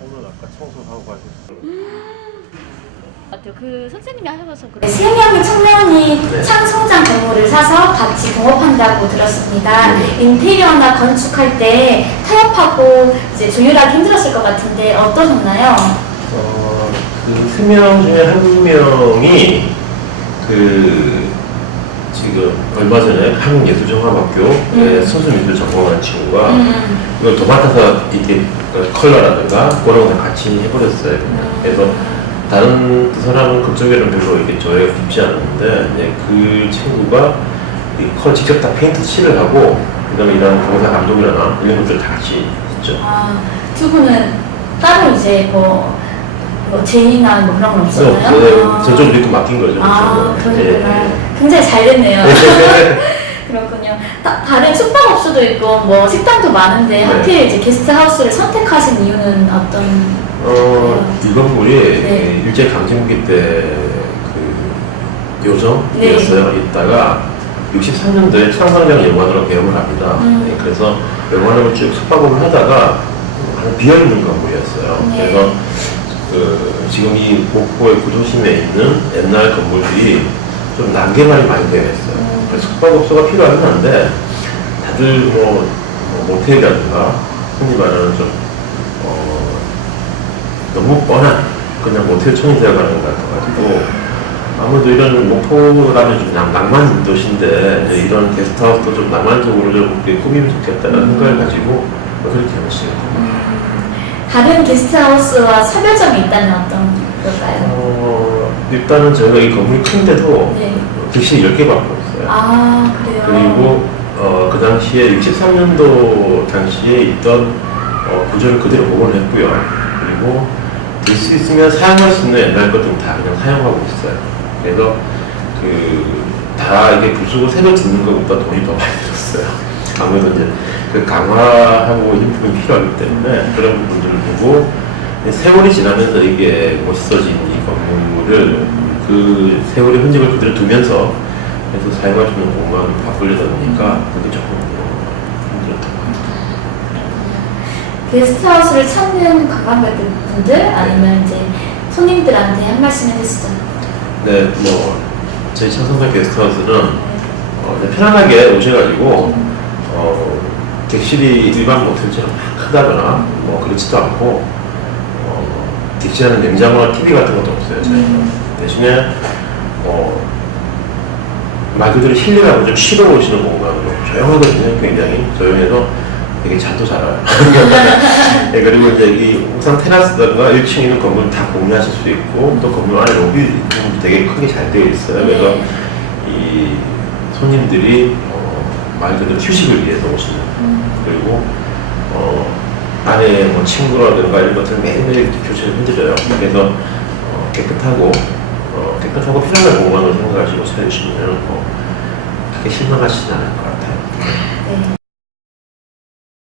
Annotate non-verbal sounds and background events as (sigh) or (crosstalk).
오늘 아까 청소하고 가셨어요. 같아요. 그 선생님이 하셔서 그래. 네, 수영형이 청래원이 창성장 건물을 사서 같이 동업한다고 들었습니다. 네. 인테리어나 건축할 때 타협하고 이제 조율하기 힘들었을 것 같은데 어떠셨나요? 어, 그 세 명 중에 한 명이 그 지금 얼마 전에 한국예술종합학교에 서술미술 전공한 친구가 음, 이걸 도맡아서 이게 컬러라든가 그런 거 같이 해버렸어요. 그냥. 그래서 다른 두 사람은 그쪽에는 별로 이게 저희가 깊지 않은데 이제 그 친구가 이컬 직접 다 페인트 칠을 하고 그다음에 이런 공사 감독이나 이런 것들 다 같이 했죠. 아, 두 분은 따로 이제 뭐, 뭐 제의나 뭐 그런 건 없었나요? 그 아. 저쪽 믿고 맡긴 거죠. 아. 그러셨구나. 예. 굉장히 잘 됐네요. 네. (laughs) 그렇군요. 다, 다른 숙박업소도 있고 뭐 식당도 많은데 네. 하필 이제 게스트하우스를 선택하신 이유는 어떤? 어, 이 건물이 네. 일제 강점기 때그 요정이었어요. 있다가 63년도에 창성장 영화으로 개업을 합니다. 음. 네, 그래서 영화를 쭉 숙박업을 하다가 한 비어있는 건물이었어요. 네. 그래서 그 지금 이 목포의 구도심에 있는 옛날 건물들이 좀 난개발이 많이 되어 있어요. 음. 그래서 숙박업소가 필요하긴 한데 다들 뭐, 뭐 모텔이라든가 흔히 말하는 좀 어, 너무 뻔한 그냥 모텔 촌이 되어가는 것 같아가지고 아무래도 이런 목포라면 좀 낭- 낭만 도시인데 이런 게스트하우스도 좀 낭만적으로 좀 꾸미면 좋겠다는 음. 생각을 가지고 그렇게 했어요. 다 른 게스트하우스와 차별점이 있다면 어떤 걸까요? 어, 일단은 저희가 이 건물이 큰데도 네. 객실이 10개 밖에 없어요. 아 그래요. 그리고 어, 그 당시에 63년도 당시에 있던 어, 구조를 그대로 복원했고요. 그리고 될 수 있으면 사용할 수 있는 옛날 것들은 다 그냥 사용하고 있어요. 그래서 그 다 이게 부수고 새로 짓는 것보다 돈이 더 많이 들었어요. 아무래도 이제 그 강화하고 인품이 필요하기 때문에 그런 부분들을 보고 세월이 지나면서 이게 멋있어진 이 건물을 그 세월의 흔적을 그대로 두면서 그래서 사용할 수 있는 공간을 바꾸려다 보니까 그게 조금 힘들었던 것 같아요. 게스트하우스를 찾는 관광객분들 아니면 이제 손님들한테 한 말씀 해주시죠. 네, 뭐 저희 창성장 게스트하우스는 어, 이제 편안하게 오셔가지고 어, 객실이 일반 모텔처럼 막 크다거나 뭐 그렇지도 않고 어, 객실에는 냉장고나 TV 같은 것도 없어요. 저희가 대신에 어, 말 그대로 힐링하고 좀 쉬러 오시는 공간으로 조용하거든요. 굉장히 조용해서 되게 잠도 잘 와요. (laughs) 네, 그리고 이제 이 옥상 테라스든가 1층에 있는 건물 다 공유하실 수 있고 또 건물 안에 로비 부분도 되게 크게 잘 되어 있어요. 그래서 네. 이 손님들이 어, 말 그대로 휴식을 위해서 오시는 그리고 어, 안에 뭐 친구라든가 이런 것들을 매일매일 교체를 해드려요. 그래서 어, 깨끗하고 어, 깨끗하고 편안한 공간으로 생각하시고 사주시면 뭐 크게 실망하시지 않을 것 같아요. 네.